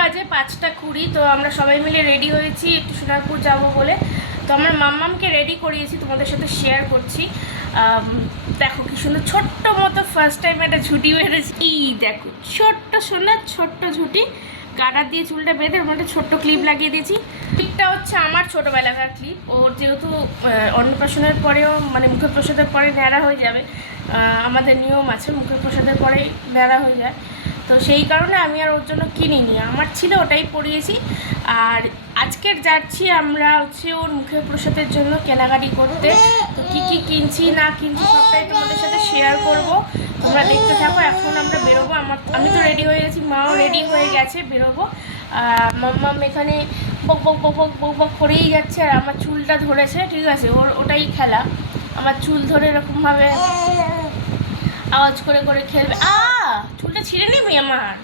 বাজে 5:20। তো আমরা সবাই মিলে রেডি হয়েছি একটু সোনারপুর যাব বলে। তো আমরা মাম্মামকে রেডি করিয়েছি, তোমাদের সাথে শেয়ার করছি। দেখো কি সুন্দর ছোট্ট মতো ফার্স্ট টাইম একটা ঝুটি বেঁধেছি। দেখো ছোট্ট সোনার ছোট্ট ঝুটি, কাটার দিয়ে চুলটা বেঁধে ওর মধ্যে ছোট্ট ক্লিপ লাগিয়ে দিয়েছি। ক্লিপটা হচ্ছে আমার ছোটোবেলাকার ক্লিপ। ওর যেহেতু অন্নপ্রাশনের পরেও মানে মুখের প্রসাদের পরে ন্যাড়া হয়ে যাবে, আমাদের নিয়ম আছে মুখের প্রসাদের পরেই ন্যাড়া হয়ে যায়, তো সেই কারণে আমি আর ওর জন্য কিনিনি, আমার ছিল ওটাই পরিয়েছি। আর আজকের যাচ্ছি আমরা হচ্ছে ওর মুখের প্রসাদের জন্য কেনাকাটি করতে। তো কী কী কিনছি না কিনছি সবটাই তোমাদের সাথে শেয়ার করব, তোমরা দেখতে থাকো। এখন আমরা বেরোবো, আমি তো রেডি হয়ে গেছি, মাও রেডি হয়ে গেছে, বেরোবো। মাম্মাম এখানে বক বক বক বক বক বক করেই যাচ্ছে, আর আমার চুলটা ধরেছে, ঠিক আছে, ওটাই খেলা, আমার চুল ধরে এরকমভাবে আওয়াজ করে করে খেলবে। চুলটা ছিঁড়ে নিবি আমার।